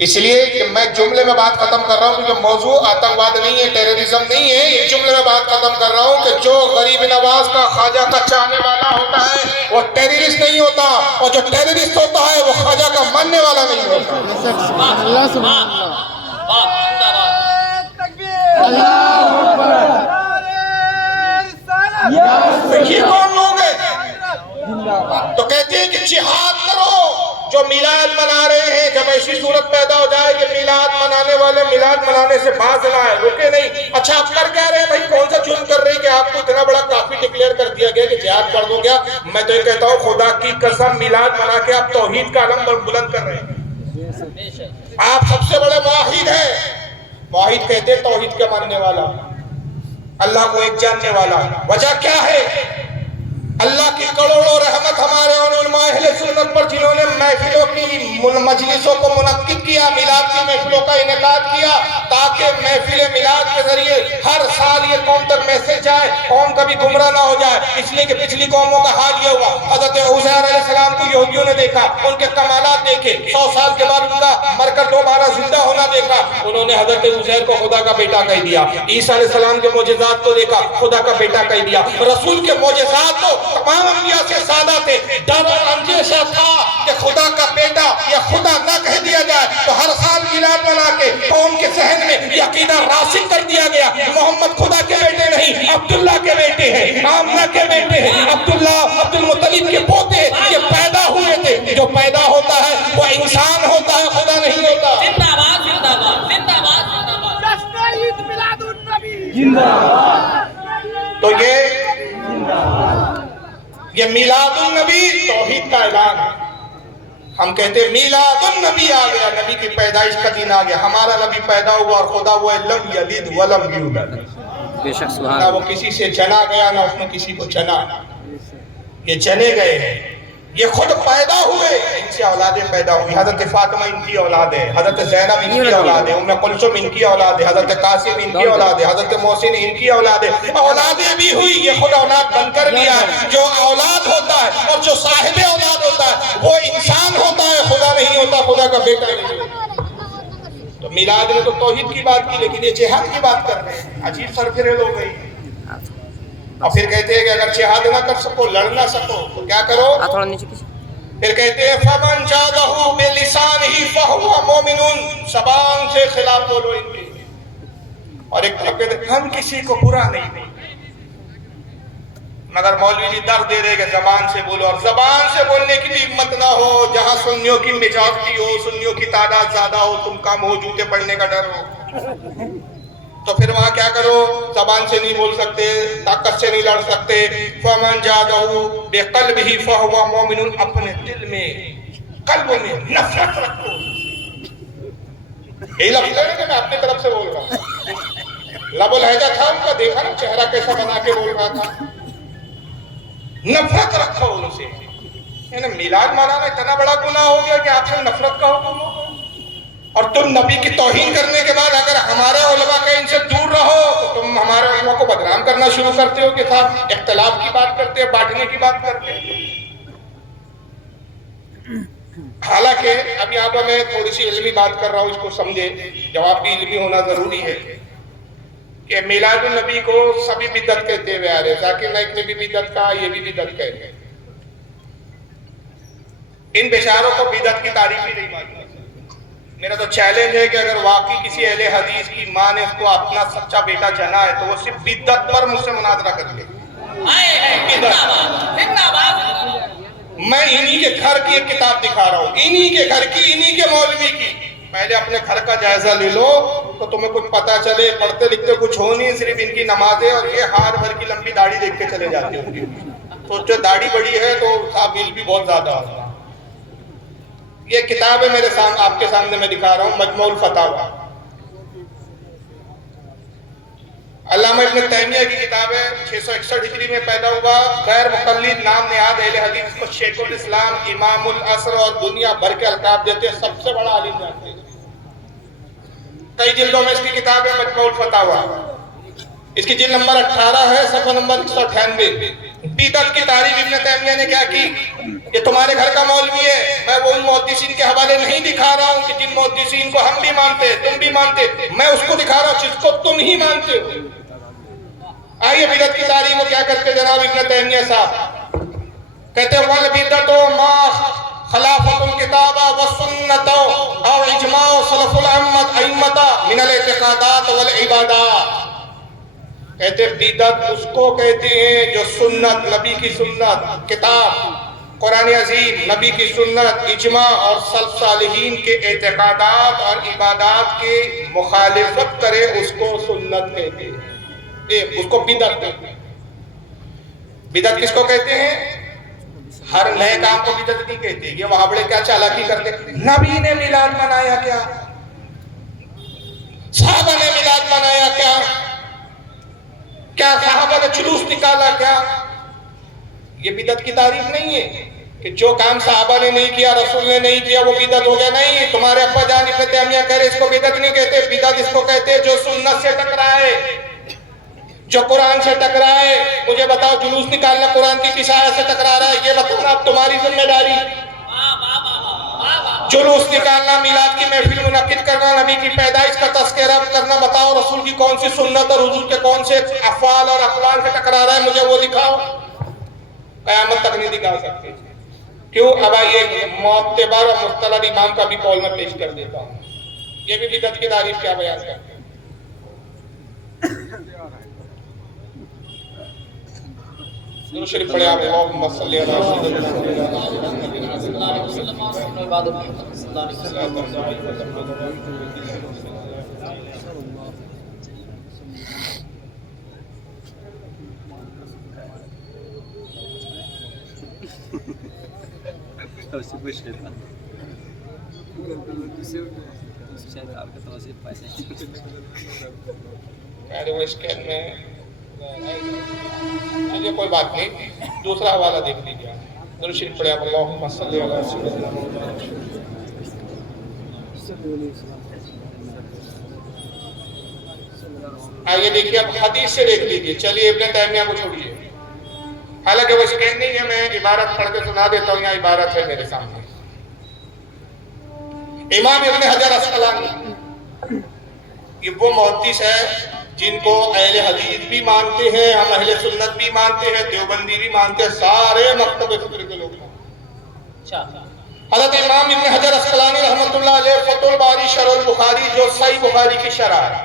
اس لیے کہ میں جملے میں بات ختم کر رہا ہوں کیونکہ موضوع آتنکواد نہیں ہے، ٹیررزم نہیں ہے، ایک جملے میں بات ختم کر رہا ہوں کہ جو غریب نواز کا خواجہ کا چاہنے والا ہوتا ہے وہ ٹیررسٹ نہیں ہوتا، اور جو ٹیررسٹ ہوتا ہے وہ خواجہ کا ماننے والا نہیں ہوتا۔ اللہ سبحان اللہ، یہ کون لوگ ہیں؟ تو کہتے ہیں کہ جہاد کرو، جو میلاد منا رہے ہیں جب ایسی صورت پیدا ہو جائے کہ میلاد منانے والے میلاد منانے سے باز لائے، رکے نہیں۔ اچھا آپ کر کیا رہے ہیں بھائی؟ کون سا جرم کر رہے ہیں کہ آپ کو اتنا بڑا کافی ڈکلیئر کر دیا گیا کہ جہاد کر دو گیا؟ میں تو یہ کہتا ہوں خدا کی قسم میلاد منا کے آپ توحید کا علم بلند کر رہے ہیں۔ آپ سب سے بڑے موحد ہیں۔ موحد کہتے ہیں توحید کا ماننے والا، اللہ کو ایک جاننے والا۔ وجہ کیا ہے؟ اللہ کی کروڑوں رحمت ہمارے علماء اہل سنت پر جنہوں نے محفلوں کی مجلسوں کو منعقد کیا، میلاد کی محفلوں کا انعقاد کیا، تاکہ محفل میلاد کے ذریعے ہر سال یہ قوم تک میسج جائے، قوم کبھی گمراہ نہ ہو جائے۔ اس لیے کہ پچھلی قوموں کا حال یہ ہوا، حضرت عزیر علیہ السلام کو یہودیوں نے دیکھا، ان کے کمالات دیکھے، 100 سال کے بعد ان کا مر کر دوبارہ زندہ ہونا دیکھا، انہوں نے حضرت عزیر کو خدا کا بیٹا کہہ دیا۔ عیسیٰ علیہ السلام کے معجزات کو دیکھا، خدا کا بیٹا کہہ دیا۔ رسول کے معجزات کو تمام انبیاء سے زیادہ تھے، ڈر اور اندیشہ تھا کہ خدا کا بیٹا یا خدا نہ کہہ دیا جائے، تو ہر سال میلاد منا کے قوم کے ذہن میں یہ عقیدہ راسخ کر دیا گیا، محمد خدا کے بیٹے نہیں، عبداللہ کے بیٹے ہیں، آمنہ کے بیٹے ہیں، عبداللہ عبد المطلب کے پوتے، یہ پیدا ہوئے تھے۔ جو پیدا ہوتا ہے وہ انسان ہوتا ہے، خدا نہیں ہوتا۔ زندہ باد، زندہ باد، زندہ باد، زندہ باد۔ جشن عید میلاد النبی زندہ باد، تو یہ میلاد النبی توحید کا اعلان ہے۔ ہم کہتے ہیں میلاد النبی آ گیا، نبی کی پیدائش کا دن آ گیا، ہمارا نبی پیدا ہوا اور خدا وہ لم یلد ولم یولد، بے شک سبحان نہ وہ اللہ۔ کسی سے جنا گیا نہ اس نے کسی کو جنا، یہ جنے گئے ہیں، یہ خود پیدا ہوئے، ان سے اولادیں پیدا ہوئی۔ حضرت فاطمہ ان کی اولاد ہے، حضرت زینب ان کی اولاد ہے، ام کلثوم ان کی اولاد ہے، حضرت قاسم ان کی اولاد ہے، حضرت محسن ان کی اولاد ہے، اولادیں بھی ہوئی، یہ خود اولاد بن کر بھی آئے۔ جو اولاد ہوتا ہے اور جو صاحب اولاد ہوتا ہے وہ انسان ہوتا ہے، خدا نہیں ہوتا، خدا کا بیٹا نہیں ہوتا۔ تو میلاد نے تو توحید کی بات کی، لیکن یہ جہاد کی بات کر رہے ہیں، عجیب سرفرے ہو گئی۔ اور پھر کہتے ہیں کہ اگر جہاد نہ کر سکو، لڑ نہ سکو تو کیا کرو؟ تھوڑا نیچے کیجیے۔ پھر کہتے ہیں فَمَنْ جَادَهُ بِلِسَانِهِ فَهُوَ مُؤْمِنٌ، زبان سے خلاف بولو ان کے۔ اور ایک طرف کہتے ہیں ہم کسی کو برا نہیں دیں، مگر مولوی جی در دے رہے کہ زبان سے بولو، اور زبان سے بولنے کی بھی ہمت نہ ہو جہاں سنیوں کی میجارٹی ہو، سنیوں کی تعداد زیادہ ہو، تم کم ہو، جوتے پڑنے کا ڈر ہو، تو پھر وہاں کیا کرو؟ زبان سے نہیں بول سکتے، طاقت سے نہیں لڑ سکتے۔ فَمَنْ جَادَهُ بِقَلْبِهِ فَهُوَ مُؤْمِنٌ، اپنے دل میں، قلب میں نفرت رکھو۔ یہی لفظ ہے کہ میں اپنی طرف سے بول رہا ہوں، لب و لہجہ تھا ان کا، دیکھا نا چہرہ کیسا بنا کے بول رہا تھا۔ نفرت رکھو ان سے، یعنی میلاد منانا اتنا بڑا گناہ ہو گیا کہ آپ سے نفرت کا حکم ہو، اور تم نبی کی توہین کرنے کے بعد اگر ہمارے علماء کہ ان سے دور رہو تو تم ہمارے علماء کو بدنام کرنا شروع کرتے ہو، کہ صاحب اختلاف کی بات کرتے ہیں، بانٹنے کی بات کرتے ہیں۔ حالانکہ اب یہاں پر میں تھوڑی سی علمی بات کر رہا ہوں، اس کو سمجھے، جواب بھی علمی ہونا ضروری ہے، کہ میلاد النبی کو سبھی بدعت کہتے ہوئے آ رہے، ذاکر نائک نے بھی بدعت کہا، یہ بھی بدعت کہتے ہیں۔ ان بیچاروں کو بدعت کی تعریف ہی نہیں معلوم۔ میرا تو چیلنج ہے کہ اگر واقعی کسی اہل حدیث کی ماں نے اس کو اپنا سچا بیٹا جنا ہے تو وہ صرف بدعت پر مجھ سے مناظرہ کر لے۔ میں انہی کے گھر کی ایک کتاب دکھا رہا ہوں، انہی کے گھر کی، انہی کے مولوی کی۔ پہلے اپنے گھر کا جائزہ لے لو تو تمہیں کچھ پتا چلے، پڑھتے لکھتے کچھ ہو نہیں، صرف ان کی نمازیں اور یہ ہار بھر کی لمبی داڑھی دیکھ کے چلے جاتے ہوں گے۔ تو جو داڑھی بڑی ہے تو صاحب بل بھی بہت زیادہ ہوتا ہے۔ یہ کتاب ہے میرے سامنے، آپ کے سامنے میں دکھا رہا ہوں، مجموع الفتاوی، علامہ ابن تیمیہ کی کتاب ہے، 661 ہجری میں پیدا ہوا، غیر مقلد نام نہاد اہل حدیث کو شیخ الاسلام، امام العصر اور دنیا بھر کے القاب دیتے ہیں، سب سے بڑا عالم جانتے ہیں۔ کئی جلدوں میں اس کی کتاب ہے مجموع الفتاوی، اس کی جلد نمبر 18 ہے، صفحہ نمبر 198۔ بدعت کی تعریف ابن تیمیہ نے کیا کی؟ یہ تمہارے گھر کا مولوی ہے، میں وہ ان محدثین کے حوالے نہیں دکھا رہا ہوں کہ جن محدثین کو ہم بھی مانتے تم بھی مانتے، میں اس کو دکھا رہا ہوں جس کو تم ہی مانتے ہو۔ آئیے بدعت کی تعریف وہ کیا کرتے جناب ابن تیمیہ صاحب، کہتے ہیں والبدعت ما خلافت الکتاب والسنت او اجماع سلف الائمہ من الاعتقادات والعبادات۔ کہتے ہیں بدعت اس کو کہتے ہیں جو سنت، نبی کی سنت، کتاب قرآن عظیم، نبی کی سنت، اجماع اور سلف صالحین کے اعتقادات اور عبادات کے مخالفت کرے اس کو سنت کہتے ہیں، اس کو بدعت کہتے ہیں۔ بدعت کس کو کہتے ہیں؟ ہر نئے کام کو بدعت نہیں کہتے۔ یہ وہاں بڑے کیا چالاکی کرتے، نبی نے میلاد منایا کیا، صحابہ نے میلاد منایا کیا، کیا صحابہ نے جلوس نکالا کیا؟ یہ بدعت کی تعریف نہیں ہے کہ جو کام صحابہ نے نہیں کیا، رسول نے نہیں کیا، وہ بدعت ہو گیا۔ نہیں، تمہارے ابا جان ابن تیمیہ کہہ رہے اس کو بدعت نہیں کہتے، بدعت اس کو کہتے ہیں جو سنت سے ٹکرائے، جو قرآن سے ٹکرائے۔ مجھے بتاؤ جلوس نکالنا قرآن کی کس آیت سے ٹکرا رہا ہے؟ یہ بتانا اب تمہاری ذمہ داری۔ جلوس نکالنا، میلاد کی محفل منعقد کرنا، نبی کی پیدائش کا تذکرہ کرنا، بتاؤ رسول کی کون سی سنت اور حضور کے کون سے افعال اور اقوال سے ٹکرا رہا ہے؟ مجھے وہ دکھاؤ۔ قیامت تک نہیں دکھا سکتے۔ کیوں؟ اب آئیے معتبر اور مستند امام کا بھی قول میں پیش کر دیتا ہوں، یہ بھی بدعت کی تعریف کیا بیان کرتے ہیں۔ درود شریف پڑھیں آپ، اللہم صلی علی میرے وہ اسکین میں چلیے کوئی بات نہیں، دوسرا حوالہ دیکھ لیجیے۔ درود شریف پڑھیں آپ، اللہم صلی علی آئیے دیکھیے اب حدیث سے دیکھ لیجیے۔ چلیے ابن تیمیہ کو چھوڑیے، حالانکہ وہ اسکین نہیں ہے، میں عبارت پڑھ کے سنا دیتا ہوں، یہاں عبارت ہے میرے سامنے۔ امام ابن حجر اسقلانی یہ وہ محدث ہے جن کو اہل حدیث بھی مانتے ہیں، ہم اہل سنت بھی مانتے ہیں، دیوبندی بھی مانتے ہیں، سارے مکتب فکر کے لوگ ہیں۔ حضرت امام ابن حجر اسقلانی رحمۃ اللہ علیہ فتح الباری شرح البخاری جو صحیح بخاری کی شرح ہے،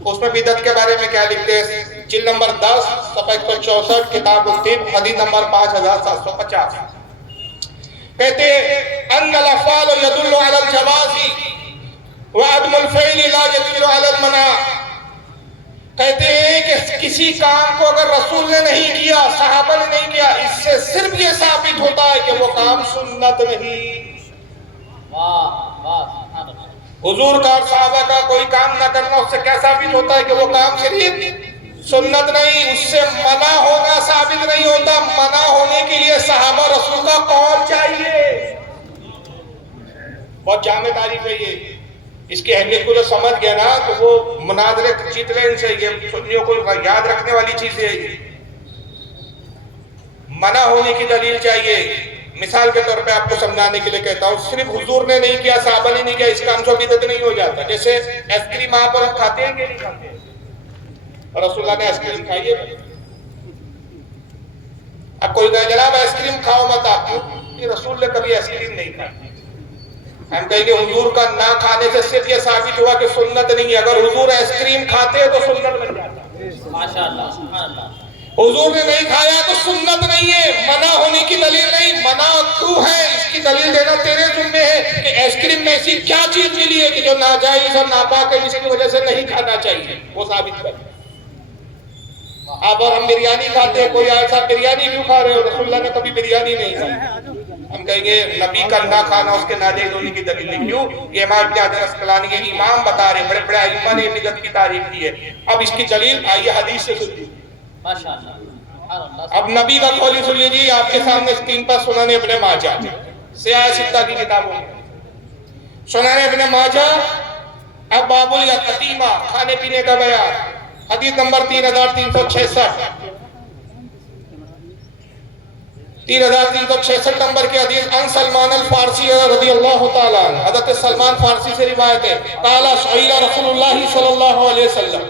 اس میں بدعت کے بارے میں کیا لکھتے ہیں؟ جلد نمبر 10 صفحہ 164 کتاب الطب حدیث نمبر 5750 کہتے ہیں ان الافعال يدل على الجواز وعدم الفعل لا يدل على المنع۔ کہتے ہیں کہ کسی کام کو اگر رسول نے نہیں کیا، صحابہ نے نہیں کیا، اس سے صرف یہ ثابت ہوتا ہے کہ وہ کام سنت نہیں۔ حضور کا اور صحابہ کا کوئی کام نہ کرنا، اس سے کیا ثابت ہوتا ہے کہ وہ کام صرف سنت نہیں، اس سے منع ہونا ثابت نہیں ہوتا۔ منع ہونے کے لیے صحابہ رسول کا قول چاہیے۔ بہت جامع تعریف ہے یہ، اس کی اہمیت کو جو سمجھ گیا نا تو وہ مناظرے جیت لیں ان سے، یہ سنیوں کو یاد رکھنے والی چیز ہے۔ منع ہونے کی دلیل چاہیے۔ مثال کے طور پہ آپ کو سمجھانے کے لیے کہتا ہوں، صرف حضور نے نہیں کیا، صحابہ نے نہیں کیا، اس کام سے بدعت نہیں ہو جاتا۔ جیسے آئس کریم وہاں پر ہم کھاتے ہیں کہ نہیں کھاتے ہیں؟ اور رسول اللہ نے آئس کریم کھائی ہے۔ اب کوئی کہے جناب آئس کریم کھاؤ مت آپ، یہ رسول نے کبھی آئس کریم نہیں کھائی۔ ہم کہیں گے حضور کا نہ کھانے سے صرف یہ ثابت ہوا کہ سنت نہیں ہے۔ اگر حضور آئس کریم کھاتے تو سنت بن جاتا۔ ماشاءاللہ، سبحان اللہ۔ حضور نے نہیں کھایا تو سنت نہیں ہے، منع ہونے کی دلیل نہیں۔ منع تو ہے، اس کی دلیل دینا تیرے ذمہ ہے کہ آئس کریم میں ایسی کیا چیز ملی ہے کہ جو ناجائز اور ناپاک ہے، جس کی وجہ سے نہیں کھانا چاہیے، وہ ثابت کر۔ اب اور ہم بریانی کھاتے ہیں، کوئی ایسا بریانی کیوں کھا رہے ہو؟ رسول اللہ نے کبھی بریانی نہیں کھائی۔ ہم کہیں گے نبی کا نہ کھانا اس کے ناجائز ہونے کی دلیل نہیں۔ کیوں؟ یہ امام ابن حجر اسقلانی کے امام بتا رہے ہیں، بڑے بڑے ائمہ نے بدعت کی تعریف کی ہے۔ اب اس کی دلیل آئیے حدیث سے سن لیجیے۔ اب نبی کا قول سن لیجیے، آپ کے سامنے اسکرین پر سنن ابن ماجہ سیاہ ستہ کی کتابوں میں سنن ابن ماجہ اب باب الیتیمہ کھانے پینے کا بیان حدیث نمبر 3366 3366 نمبر کی حدیث ان سلمان الفارسی رضی اللہ تعالیٰ عنہ، حضرت سلمان فارسی سے روایت ہے، قال سئل رسول اللہ صلی اللہ علیہ وسلم،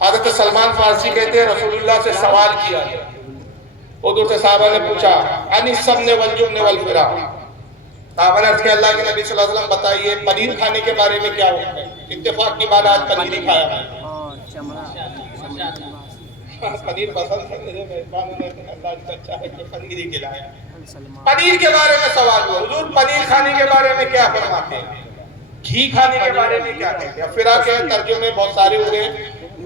حضرت سلمان فارسی کہتے ہیں رسول اللہ سے سوال کیا گیا، حضور سے صحابہ نے پوچھا عن السمن والجبن والفرا، صحابہ نے عرض کیا اللہ کے نبی صلی اللہ علیہ وسلم بتائیے پنیر کھانے کے بارے میں کیا حکم ہے؟ اتفاق کی بات آج پنیر ہی کھایا ہے، پنیر پسند ہے میرے مہربانوں نے اللہ کا اچھا ہے کہ پنیر ہی کھلایا۔ پنیر کے بارے میں سوال ہوا، حضور پنیر کھانے کے بارے میں کیا فرماتے ہیں؟ گھی کھانے کے بارے میں کیا کہتے ہیں؟ فرا کے ترجمے بہت سارے ہوئے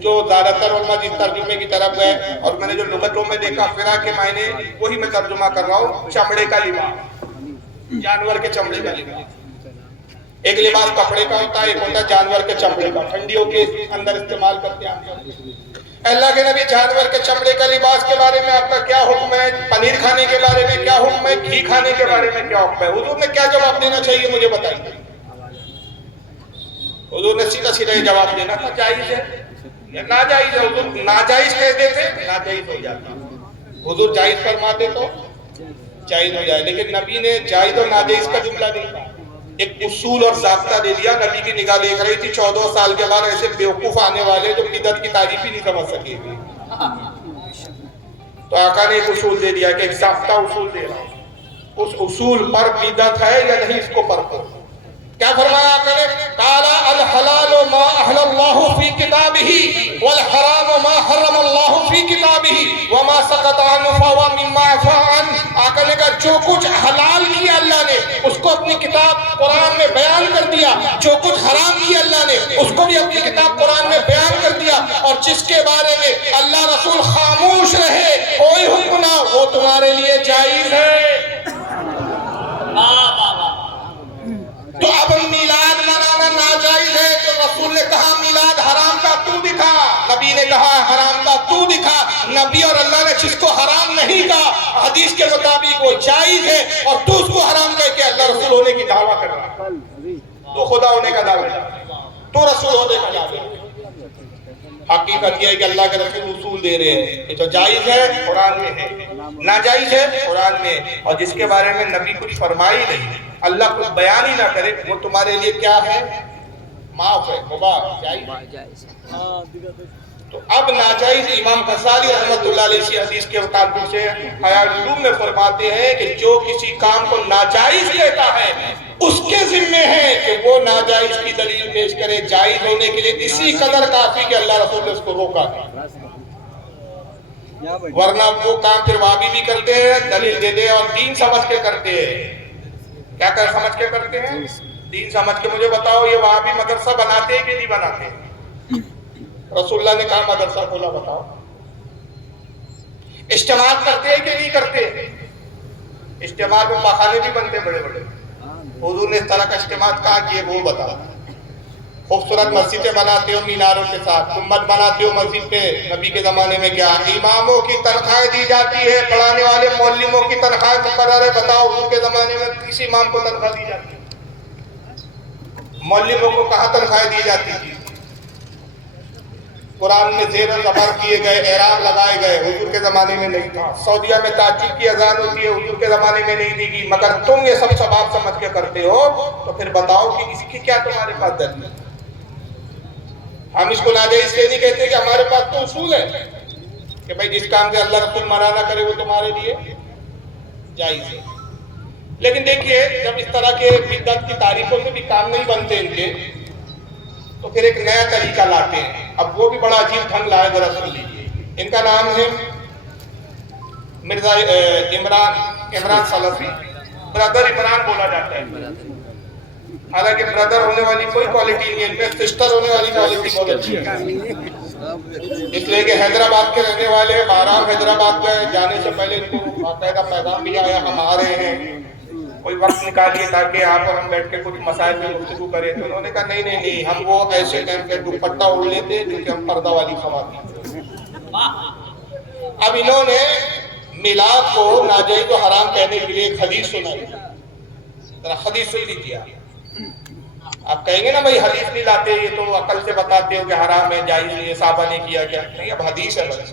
جو زیادہ تر علماء جس ترجمے کی طرف گئے، اور میں نے جو لغتوں میں دیکھا فرا کے معنی وہی میں ترجمہ کر رہا ہوں، چمڑے کا لباس، جانور کے چمڑے کا لباس۔ ایک لباس کپڑے کا ہوتا ہے، ایک ہوتا ہے جانور کے چمڑے کا، ٹھنڈیوں کے اندر استعمال کرتے ہیں۔ اللہ کے نبی جانور کے چمڑے کا لباس کے بارے میں آپ کا کیا حکم ہے؟ پنیر کھانے کے بارے میں کیا حکم ہے؟ گھی کھانے کے بارے میں کیا حکم ہے؟ حضور نے کیا جواب دینا چاہیے مجھے بتائیے؟ حضور نے سیدھا سیدھا یہ جواب دینا تھا جائز ہے یا ناجائز ہے۔ حضور ناجائز کہہ دیتے ناجائز ہو جاتا، حضور جائز فرماتے تو جائز ہو جائے، لیکن نبی نے جائز اور ناجائز کا جملہ نہیں کہا، ایک اصول اور ضابطہ دے دیا۔ نبی کی نگاہ دیکھ رہی تھی 14 سال کے بعد ایسے بیوقوف آنے والے جو بدعت کی تعریف ہی نہیں سمجھ سکے گی، تو آقا نے ایک اصول دے دیا کہ ایک ضابطہ اصول دے رہا ہوں، اس اصول پر بدعت ہے یا نہیں اس کو پرکھو۔ کیا فرمایا آقا نے؟ قال الحلال ما احل اللہ فی کتابہ والحرام ما حرم اللہ فی کتابہ وما سقط عنہ فهو مما عفا عنہ۔ آقا نے کہا جو کچھ حلال کیا اللہ نے اس کو اپنی کتاب قرآن میں بیان کر دیا، جو کچھ حرام کیا اللہ نے اس کو بھی اپنی کتاب قرآن میں بیان کر دیا، اور جس کے بارے میں اللہ رسول خاموش رہے کوئی حکم نہ وہ تمہارے لیے جائز ہے۔ تو اب میلاد منانا ناجائز ہے تو رسول نے کہا میلاد حرام کا تو دکھا، نبی نے کہا حرام کا تو دکھا، نبی اور اللہ نے جس کو حرام نہیں کہا حدیث کے مطابق وہ جائز ہے، اور تو اس کو حرام کہہ کے اللہ رسول ہونے کی دعویٰ کر رہا ہے، تو خدا ہونے کا دعویٰ تو رسول ہونے کا دعویٰ۔ حقیقت یہ ہے کہ اللہ کے رسول اصول دے رہے ہیں کہ جو جائز ہے قرآن میں ہے، ناجائز ہے قرآن میں، اور جس کے بارے میں نبی کچھ فرمائی نہیں، اللہ کچھ بیان ہی نہ کرے وہ تمہارے لیے کیا ہے؟ معاف ہے، مباح، جائز۔ تو اب ناجائز امام غزالی رحمۃ اللہ علیہ کی حدیث کے مطابق سے حیاء العلوم میں فرماتے ہیں کہ جو کسی کام کو ناجائز کہتا ہے اس کے ذمے ہے کہ وہ ناجائز کی دلیل پیش کرے جائز ہونے کے لیے، اسی قدر کافی کہ اللہ رسول نے اس کو روکا ہے، ورنہ وہ کام پھر وہابی بھی کرتے ہیں دلیل دے دے اور دین سمجھ کے کرتے ہیں۔ کیا کر سمجھ کے کرتے ہیں؟ دین سمجھ کے۔ مجھے بتاؤ یہ وہابی مدرسہ بناتے ہیں کہ نہیں بناتے؟ رسول اللہ نے کہا مدرسہ کھولا، بتاؤ۔ اجتماع کرتے ہیں کہ نہیں کرتے؟ اجتماع میں پاخانے بھی بنتے بڑے بڑے، حضور نے اس طرح کا اجتماع کہا کہ وہ بتاؤ۔ خوبصورت مسجدیں بناتے ہو میناروں کے ساتھ، گنبد بناتے ہو مسجد پہ، نبی کے زمانے میں کیا اماموں کی تنخواہیں دی جاتی ہے، پڑھانے والے معلموں کی تنخواہ مقرر ہے، بتاؤ حضور کے زمانے میں کس امام کو تنخواہ دی جاتی ہے؟ معلموں کو کہاں تنخواہیں دی جاتی تھی؟ قرآن میں زیر و زبر کیے گئے، اعراب لگائے گئے، حضور کے زمانے میں نہیں تھا۔ سعودیہ میں تہجد کی اذان ہوتی ہے، حضور کے زمانے میں نہیں دی گئی، مگر تم یہ سب ثواب سمجھ کے کرتے ہو، تو پھر بتاؤ کہ اس کی کیا تمہارے پاس دلیل ہے؟ ہم اس کو ناجائز اس لیے نہیں کہتے کہ ہمارے پاس تو اصول ہے کہ بھائی جس کام سے اللہ رسول منع نہ کرے وہ تمہارے لیے جائز ہے۔ لیکن دیکھیے جب اس طرح کے بدعت کی تعریفوں سے بھی کام نہیں بنتے ان کے، تو پھر ایک نیا طریقہ لاتے ہیں۔ اب وہ بھی بڑا عجیب ڈھنگ لایا، ذرا سن لیجیے۔ ان کا نام ہے مرزا عمران سلفی، برادر عمران بولا جاتا ہے، حالانکہ برادر ہونے والی کوئی کوالٹی نہیں ہے، ان میں سسٹر ہونے والی کوالٹی بہت اچھی ہے، اس لیے کہ حیدرآباد کے رہنے والے ہیں، بہرحال حیدرآباد میں جانے سے پہلے ان کو باقاعدہ پیغام بھی آیا ہم آ رہے ہیں، کوئی وقت نکالیے تاکہ آپ اور ہم بیٹھ کے کچھ مسائل میں گفتگو کریں۔ تو انہوں نے کہا نہیں نہیں نہیں، ہم وہ ایسے ٹائم پہ دوپٹہ اوڑھ لیتے جو کہ ہم پردہ والی خواتین۔ اب انہوں نے میلاد کو ناجائز و حرام کہنے کے لیے ایک حدیث سنائی، ذرا حدیث سن لیجیے۔ آپ کہیں گے نا بھائی حدیث نہیں لاتے، یہ تو عقل سے بتاتے ہو کہ حرام ہے جائز نہیں ہے، صحابہ نے کیا کیا؟ نہیں، اب حدیث ہے بس۔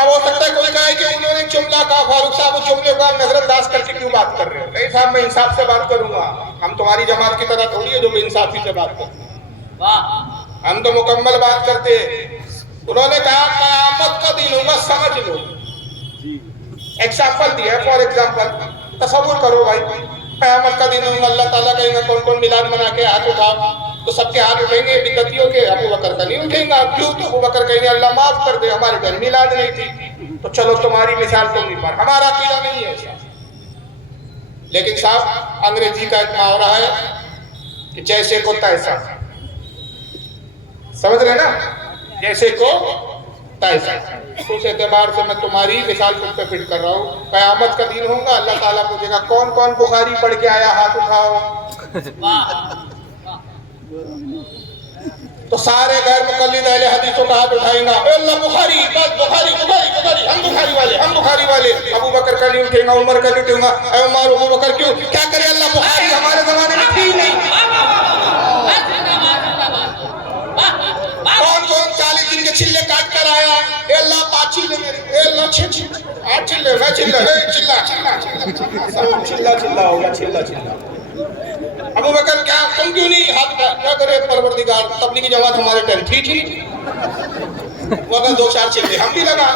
اب ہو سکتا ہے کوئی کہے کہ انہوں نے جملہ کہا، فاروق صاحب اس جملے کو آپ نظر انداز کر کے کیوں بات کر رہے ہو؟ نہیں صاحب میں انصاف سے بات کروں گا، ہم تمہاری جماعت کی طرح تھوڑی ہے جو بے انصافی سے بات کرتے ہیں، ہم تو مکمل بات کرتے ہیں۔ انہوں نے کہا قیامت کا دن ہوگا، سمجھ لو، ایگزامپل دیا ہے، فار ایگزامپل تصور کرو بھائی، قیامت کا دن ہوگا، اللہ تعالیٰ کہیں گے کون کون میلاد منا کے ہاتھ اٹھاؤ، تو سب کے ہاتھ اٹھیں گے بدعتیوں کے، ابو بکر کا نہیں اٹھیں گا، کیوں؟ تو ابو بکر کہیں گے اللہ معاف کر دے، ہمارے گھر میلاد نہیں تھی، تو چلو تمہاری مثال تم نہیں پر، ہمارا عقیدہ نہیں ہے ایسا۔ لیکن صاحب انگریزی کا ایک محاورہ ہے کہ جیسے کو تیسا، سمجھ رہے نا، جیسے کو تیسا، اس اعتبار سے میں تمہاری مثال تم پہ فٹ کر رہا ہوں۔ قیامت کا دن ہوگا، اللہ تعالیٰ پوچھے گا کون کون بخاری پڑھ کے آیا، ہاتھ اٹھاؤ، تو سارے غیر مقلد اہل حدیثوں کا ہاتھ اٹھائیں گا، اے اللہ بخاری، بس بخاری بخاری بخاری، ہم بخاری والے، ہم بخاری والے۔ ابو بکر کا نہیں اٹھیں گا، عمر کا نہیں اٹھیں گا، اے عمر ابو بکر کیوں؟ کیا کرے اللہ، بخاری ہمارے زمانے میں تھی نہیں۔ کون کون 40 دن کے چلے کاٹ کر آیا، اے اللہ 5 چلے میرے، اے اللہ 6 8 چلے، میں چلہ، اے چلہ چلہ چلہ ہوگا، چلہ چلہ۔ ابو بکر کیا تم کیوں نہیں ہاتھ کیا کرے پروردگار، تبلیغی جماعت ہمارے ٹائم تھی، ورنہ 2 4 چلے ہم بھی لگا،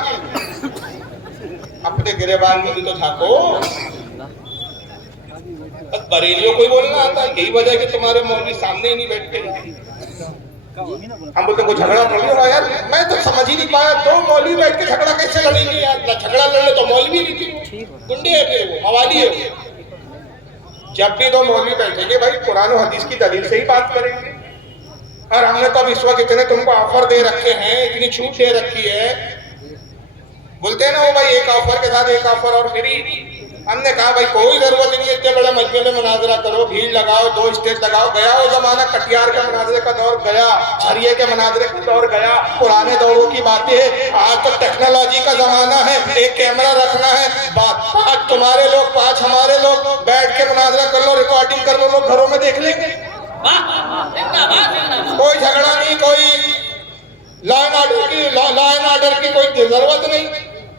اپنے گریبان میں بھی تو جھانکو۔ بریلیوں کو ہی بولنا آتا ہے، یہی وجہ ہے کہ تمہارے مولوی سامنے ہی نہیں بیٹھتے۔ ہم بولتے کوئی جھگڑا پڑ گیا یار، میں تو سمجھ ہی نہیں پایا 2 مولوی بیٹھ کے جھگڑا کیسے لڑیں گے یار، جھگڑا لڑنے تو مولوی نہیں تھی، گنڈے ہے پھر وہ، حوالی ہے وہ۔ جب بھی 2 مولوی بیٹھیں گے بھائی قرآن و حدیث کی دلیل سے ہی بات کریں گے، اور ہم نے تو اب اس وقت اتنے تم کو آفر دے رکھے ہیں، اتنی چھوٹ دے رکھی ہے، بولتے ہیں نا وہ بھائی ایک آفر کے ساتھ ایک آفر اور فری۔ ہم نے کہا بھائی کوئی ضرورت نہیں ہے اتنے بڑے مجمع میں مناظرہ کرو، بھیڑ لگاؤ، 2 اسٹیج لگاؤ، گیا وہ زمانہ، کٹیار کے مناظرے کا دور گیا، جھریے کے مناظرے کا دور گیا، پرانے دوروں کی باتیں۔ آج تو ٹیکنالوجی کا زمانہ ہے، ایک کیمرہ رکھنا ہے، بات 5 تمہارے لوگ 5 ہمارے لوگ، بیٹھ کے مناظرہ کر لو، ریکارڈنگ کر لو، لوگ گھروں میں دیکھ لیں گے، کوئی جھگڑا نہیں، کوئی لا اینڈ آرڈر کی کوئی ضرورت نہیں،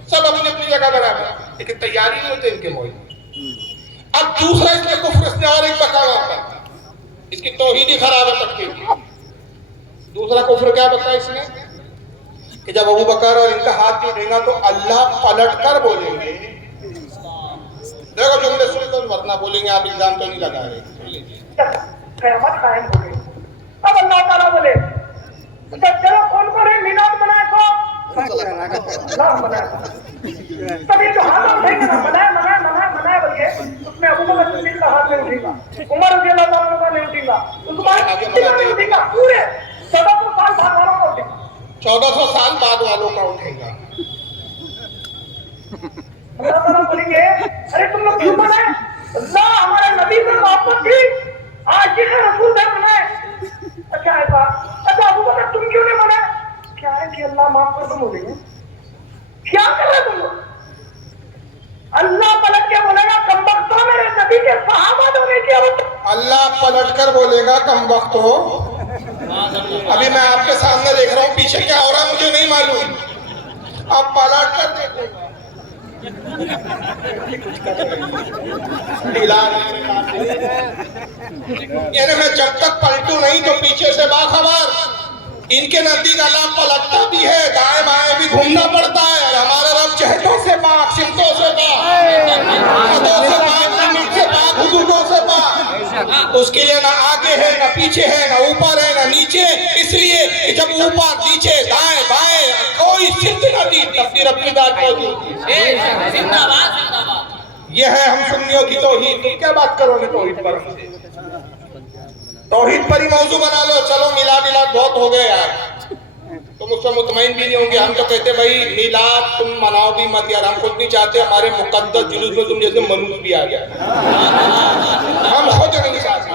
سب اپنی اپنی جگہ برابر، لیکن تیاری نہیں ہوتے ان کے مولوی۔ اب دوسرا اس میں کفر، اس نے اور ایک بکا وہاں پر، اس کی توحید ہی خراب ہے پکی کی۔ دوسرا کفر کیا بکا اس نے کہ جب ابو بکر اور ان کا ہاتھ نہیں اٹھے گا تو اللہ پلٹ کر بولیں گے، دیکھو جملے سن کر ورنہ بولیں گے آپ الزام تو نہیں لگا رہے۔ قیامت قائم ہو گئی، اب اللہ تعالیٰ بولے چلو کون کون ہے میلاد منائے تو اللہ منائے، تبھی جو ہاتھ اٹھیں گے نا منائے بول کے، اس میں ابو بکر صدیق کا ہاتھ نہیں اٹھے گا، عمر رضی اللہ تعالیٰ کا نہیں اٹھے گا، عثمان نہیں اٹھے گا، پورے 1400 سال بعد والوں کا اٹھے گا، 1400 سال بعد والوں کا اٹھے گا۔ اللہ تعالیٰ بولیں گے ارے تم لوگ کیوں منائے، اللہ ہمارے نبی سے محبت تھی، آج جس رسول سے منائے۔ اچھا ایسا، اچھا ابو بکر تم کیوں نہیں منائے؟ کیا ہے کہ اللہ معاف کر، تم بولیں گے کیا کر رہے تم لوگ؟ اللہ پلٹ کے بولے گا کم وقتوں میرے نبی کے صحابہ جو نے کیا، اللہ پلٹ کر بولے گا کم وقت ہو۔ ابھی میں آپ کے سامنے دیکھ رہا ہوں، پیچھے کیا ہو رہا ہے مجھے نہیں معلوم، آپ پلٹ کر دیکھو گا۔ یعنی میں جب تک پلٹوں نہیں تو پیچھے سے باخبر، ان کے نزدیک اللہ پلٹتا بھی ہے، دائیں بائیں بھی گھومنا پڑتا ہے، اور ہمارا رب جہتوں سے پاک، سمتوں سے پاک، خطوں سے پاک، لمٹ سے پاک، حدودوں سے پاک، اس کے لیے نہ آگے ہے نہ پیچھے ہے، نہ اوپر ہے نہ نیچے، اس لیے کہ جب اوپر نیچے دائیں بائیں کوئی سمت نہ دی تب پھر اپنی ذات موجود ہے۔ یہ ہے ہم سنیوں کی توحید۔ تم کیا بات کرو گے توحید پر؟ توحید پر ہی موضوع بنا لو، چلو میلاد بہت ہو گئے یار، تم اس سے مطمئن بھی نہیں ہوں گے۔ ہم تو کہتے بھائی میلاد تم مناؤ بھی مت یار، ہم خود نہیں چاہتے ہمارے مقدس جلوس میں تم جیسے منوس بھی آ گیا، ہم خود نہیں چاہتے،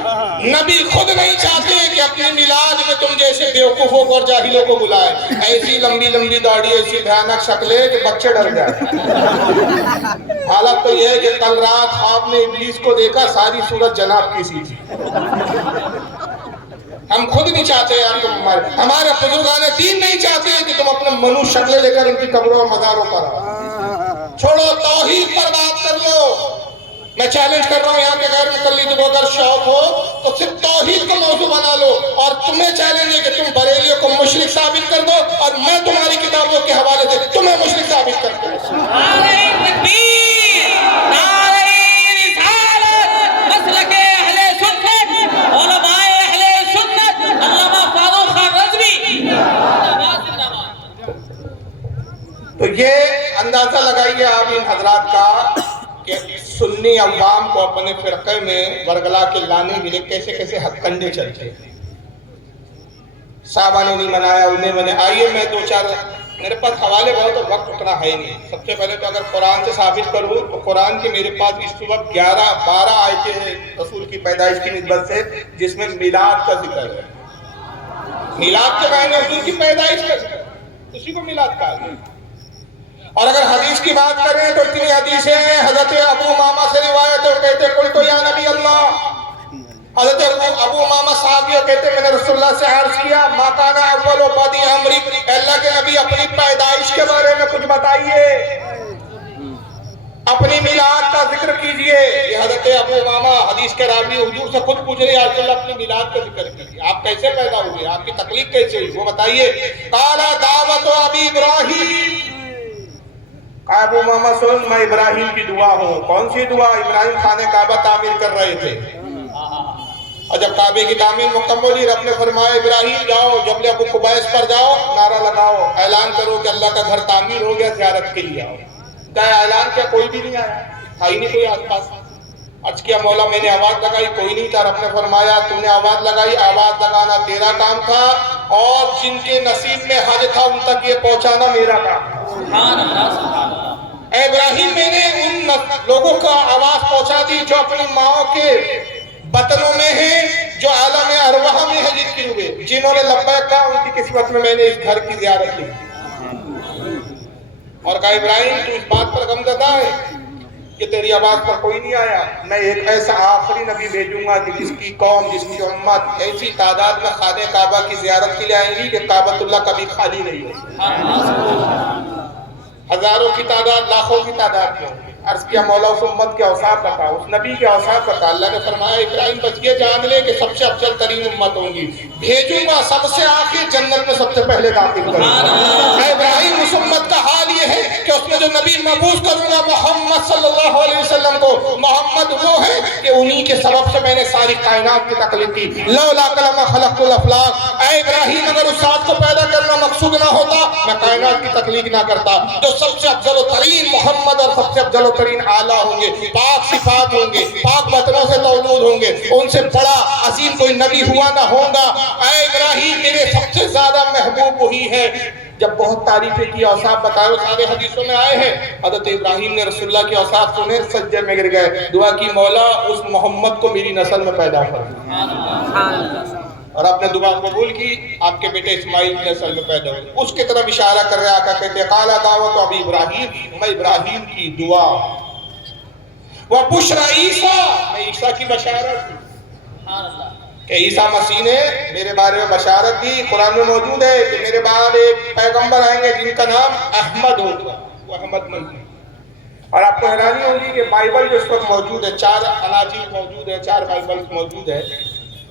نبی خود نہیں چاہتے کہ اپنے میلاد میں تم جیسے بیوقوفوں کو اور جاہلوں کو بلائے، ایسی لمبی لمبی داڑھی، ایسی بھیانک شکلیں کہ بچے ڈر جائیں۔ حالت تو یہ ہے کہ کل رات خواب میں ابلیس کو دیکھا، ساری صورت جناب کی سی تھی۔ ہم ہم خود نہیں چاہتے یار تم ہمارے بزرگان دین نہیں چاہتے کہ تم اپنے منو شکلیں لے کر ان کی قبروں اور مزاروں پر آؤ. چھوڑو توحید پر بات کر لو. میں چیلنج کر رہا ہوں یہاں کے غیر مقلدوں کو اگر شوق ہو تو صرف توحید کا موضوع بنا لو, اور تمہیں چیلنج ہے کہ تم بریلیوں کو مشرک ثابت کر دو اور میں تمہاری کتابوں کے حوالے سے تمہیں مشرک ثابت کرتا ہوں. نعرہ تکبیر, نعرہ رسالت, مسلک اہل سنت, علماء اہل سنت, علامہ فاروق خان رضوی. تو یہ اندازہ لگائیے آپ ان حضرات کا کہ سنی عوام کو اپنے فرقے میں ورگلا کے لانے کے لیے کیسے کیسے ہتھ کنڈے چلتے ہیں. صحابہ نے نہیں منایا, انہیں منایا. آئیے میں دو چار, میرے پاس حوالے بہت اور وقت اتنا ہے نہیں. سب سے پہلے تو اگر قرآن سے ثابت کروں تو قرآن کے میرے پاس اس وقت 11-12 آیتیں ہیں رسول کی پیدائش کی نسبت سے جس میں میلاد کا ذکر ہے. میلاد کے معنی حضور کی پیدائش کا ذکر, اسی کو میلاد کہا گیا. اور اگر حدیث کی بات کریں تو اتنی حدیثیں ہیں. حضرت ابو امامہ سے روایت ہے, کہتے قلت یا نبی اللہ. حضرت ابو امامہ صحابی کہتے میں نے رسول اللہ سے عرض کیا ما کان اول بادی امری, اللہ کے نبی اپنی پیدائش کے بارے میں کچھ بتائیے, اپنی میلاد کا ذکر کیجئے. یہ حضرت ابو امامہ حدیث کے راوی حضور سے خود پوچھ رہے ہیں یا اپنی میلاد کا ذکر کیجئے, آپ کیسے پیدا ہوئے, آپ کی تخلیق کیسے ہوئی, وہ بتائیے. قال دعوت ابی ابراہیم. ابو امامہ سن, میں ابراہیم کی دعا ہوں. کون سی دعا؟ ابراہیم خانہ کعبہ تعمیر کر رہے تھے, اور جب کعبے کی تعمیر مکمل ہوئی رب نے فرمایا ابراہیم جاؤ جبل ابو قبیس پر جاؤ, نعرہ لگاؤ, اعلان کرو کہ اللہ کا گھر تعمیر ہو گیا, زیارت کے لیے آؤ. کیا اعلان کیا؟ کوئی بھی نہیں آیا, تھا ہی نہیں کوئی آس پاس. عرض کیا مولا میں نے آواز لگائی, کوئی نہیں تھا. رب نے فرمایا تم نے آواز لگائی, آواز لگانا تیرا کام تھا, اور جن کے نصیب میں حج تھا ان تک یہ پہنچانا میرا کام تھا. سبحان اللہ, سبحان اللہ. اے ابراہیم میں نے ان لوگوں کا آواز پہنچا دی جو اپنی ماں کے بطنوں میں ہیں, جو عالم ارواح میں ہے, جن کی روحیں, جنہوں نے لبیک کہا ان کی قسمت میں نے اس گھر کی زیارت کی. اور کہا ابراہیم تو اس بات پر غمزدہ ہے کہ تیری آواز پر کوئی نہیں آیا, میں ایک ایسا آخری نبی بھیجوں گا کہ جس کی قوم, جس کی امت ایسی تعداد میں خانہ کعبہ کی زیارت کے لیے آئیں گی کہ کعبۃ اللہ کبھی خالی نہیں ہوگی. ہزاروں کی تعداد, لاکھوں کی تعداد میں. عرض کیا مولا اس امت کے اوصاف بتا, اس نبی کے اوصاف بتا. اللہ نے فرمایا ابراہیم بس یہ جان لے کہ سب سے افضل ترین امت ہوں گی, بھیجوں گا سب سے آخر, جنت میں سب سے پہلے داخل کروں گا. ابراہیم اس امت کا حال یہ ہے کہ اس میں جو نبی مبعوث کروں گا محمد صلی اللہ علیہ وسلم کو, محمد وہ ہے کہ انہی کے سبب سے میں نے ساری کائنات کی تخلیق کی. لولا کلمہ خلقت الافلاق. اے ابراہیم اگر اس ذات کو پیدا کرنا مقصود نہ ہوتا میں کائنات کی تخلیق نہ کرتا. جو سب سے افضل و ترین محمد اور سب سے افضل و ترین اعلیٰ ہوں گے, پاک صفات ہوں گے, پاک بطنوں سے مولود ہوں گے, ان سے بڑا عظیم کوئی نبی ہوا نہ ہوگا. اے ابراہیم میرے سب سے زیادہ محبوب وہی ہے. جب بہت تعریفیں کی, اوصاف بتائے, سارے حدیثوں میں آئے ہیں. حضرت ابراہیم نے رسول اللہ کے اوصاف سنے, سجدے میں گر گئے, دعا کی مولا اس محمد کو میری نسل میں پیدا کر. اور آپ نے دعا قبول کی, آپ کے بیٹے اسماعیل کی نسل میں پیدا ہوئے. اس کی طرف اشارہ کر رہے آقا کہتے قال دعوت ابی ابراہیم, میں ابراہیم کی دعا. وبشرى عیسیٰ, میں عیسیٰ کی بشارت کہ عیسیٰ مسیح نے میرے بارے میں بشارت دی. قرآن میں موجود ہے کہ میرے بعد ایک پیغمبر آئیں گے جن کا نام احمد ہوگا, وہ احمد منظور. اور آپ کو حیرانی ہوگی کہ بائبل جو اس وقت موجود ہے, 4 اناجیل موجود ہے, 4 بائبل موجود ہے,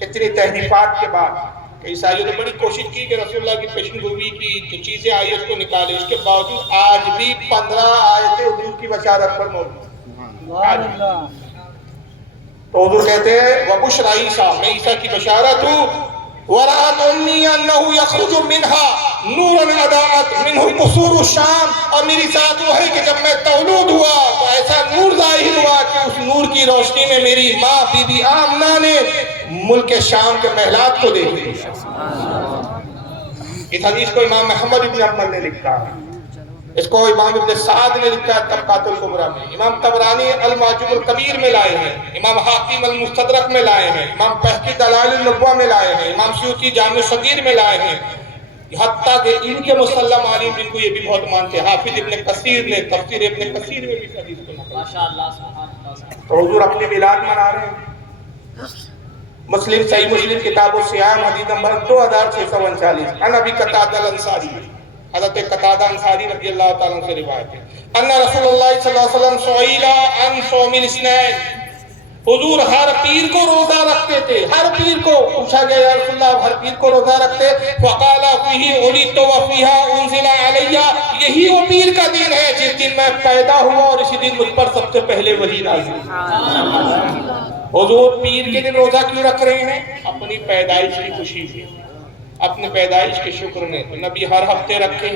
اتنی تحریفات کے بعد کہ عیسائیوں نے بڑی کوشش کی کہ رسول اللہ کی پیشن گوئی کی, جو چیزیں آئی اس کو نکالے. اس کے باوجود آج بھی 15 آیتیں حضور کی بشارت پر موجود. تو حضور کہتے ہیں وبشرى عیسیٰ, میں عیسیٰ کی بشارت ہوں. ورأت أمي أنه يخرج منها نورا أضاءت منه قصور الشام. اور میری ساتھ وہ ہے کہ جب میں مولود ہوا تو ایسا نور ظاہر ہوا کہ اس نور کی روشنی میں میری ماں بی بی آمنہ نے ملک شام کے محلات کو دیکھ لیا. اس حدیث کو امام محمد ابن حنبل نے لکھا, اس کو امام ابن سعد نے لکھا ہے طبقات الکبریٰ میں, امام طبرانی المعجم الکبیر میں لائے ہیں, امام حاکم المستدرک میں لائے ہیں, امام بہقی دلائل النبوہ میں لائے ہیں, امام سیوطی جامع صغیر میں لائے ہیں. حتیٰ کہ ان کے مسلم عالم جن کو یہ بھی بہت مانتے ہیں, حافظ ابن کثیر نے تفسیر ابن کثیر میں بھی حدیث کو نقل. ماشاءاللہ, سبحان اللہ. تو حضور اپنی میلاد منا رہے ہیں. مسلم صحیح مسلم کتاب الصیام حدیث نمبر 2639 عن ابی قتادہ الانصاری حضرت قتادہ انصاری رضی اللہ تعالیٰ عنہ سے روایت ہے ان رسول اللہ صلی اللہ علیہ وسلم سئل عن صوم الاثنین حضور ہر پیر کو روزہ رکھتے تھے ہر پیر کو پوچھا گیا یا رسول اللہ ہر پیر کو روزہ رکھتے فقال فیہ ولدت وفیہا انزل علی یہی وہ پیر کا دن ہے جس دن میں پیدا ہوا اور اسی دن مجھ پر سب سے پہلے وحی نازل ہوئی حضور پیر کے دن روزہ کیوں رکھ رہے ہیں اپنی پیدائش کی خوشی سے اپنے پیدائش کے شکر میں نبی ہر ہفتے رکھے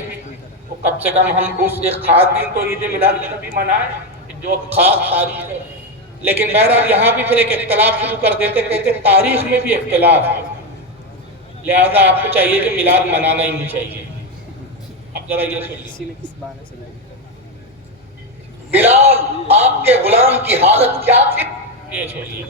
تو کم سے کم ہم اس ایک خاص دن تو عید میلاد النبی منائیں جو خاص تاریخ ہے لیکن بہرحال یہاں بھی پھر ایک اختلاف شروع کر دیتے کہتے تاریخ میں بھی اختلاف ہے لہذا آپ کو چاہیے کہ میلاد منانا ہی نہیں چاہیے اب ذرا یہ سنیے بلال آپ کے غلام کی حالت کیا تھی یہ سنیے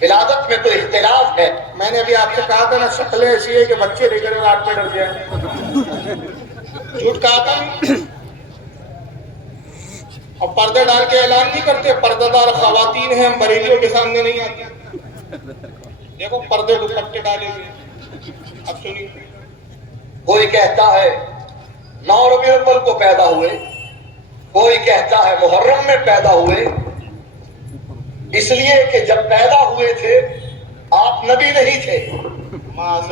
ولادت میں تو اختلاف ہے میں نے ابھی آپ سے کہا تھا نا شکلیں ایسی ہے کہ بچے لے کر رات میں ڈر جائیں جھوٹ کہا تھا اور پردے ڈال کے اعلان نہیں کرتے پردہ دار خواتین ہیں ہم بریلیوں کے سامنے نہیں آتے دیکھو پردے دوپٹے ڈالے ہوئے اب سنیے کوئی کہتا ہے 9 ربیع الاول کو پیدا ہوئے کوئی کہتا ہے محرم میں پیدا ہوئے اس لیے کہ جب پیدا ہوئے تھے آپ نبی نہیں تھے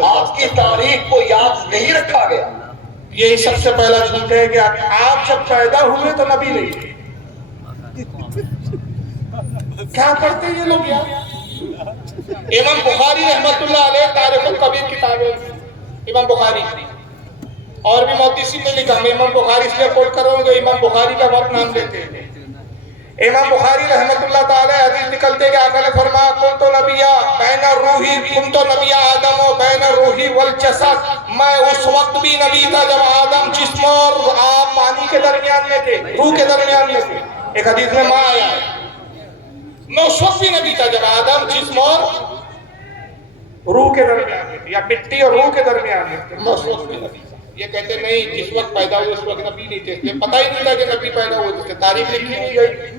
آپ کی تاریخ کو یاد نہیں رکھا گیا یہی سب سے پہلا جھوٹ ہے کہ آپ جب پیدا ہوئے تو نبی نہیں تھے کیا کرتے یہ لوگ یار امام بخاری رحمت اللہ علیہ تاریخ الکبیر کتاب ہے امام بخاری اور بھی محدثین نے لکھا میں امام بخاری اس لیے کوٹ کر رہا ہوں کہ امام بخاری کا وقت نام لیتے ہیں امام بخاری رحمت اللہ تعالی حدیث نکلتے کہ آقا نے فرمایا کنت نبیہ بین الروحی کنت نبی آدم و بین الروحی والجسد میں اس وقت بھی نبی تھا جب آدم جسم اور آپ پانی کے درمیان میں تھے روح کے درمیان میں تھے ایک حدیث میں ماں آیا ہے میں اس وقت بھی نبی تھا جب آدم جسم اور روح کے درمیان میں تھے یا مٹی اور روح کے درمیان میں تھے میں اس وقت بھی نبی تھا یہ کہتے نہیں جس وقت پیدا ہوئے اس وقت نبی نہیں تھے پتہ ہی نہیں تھا کہ نبی پیدا ہوئے تھے تاریخ لکھی نہیں گئی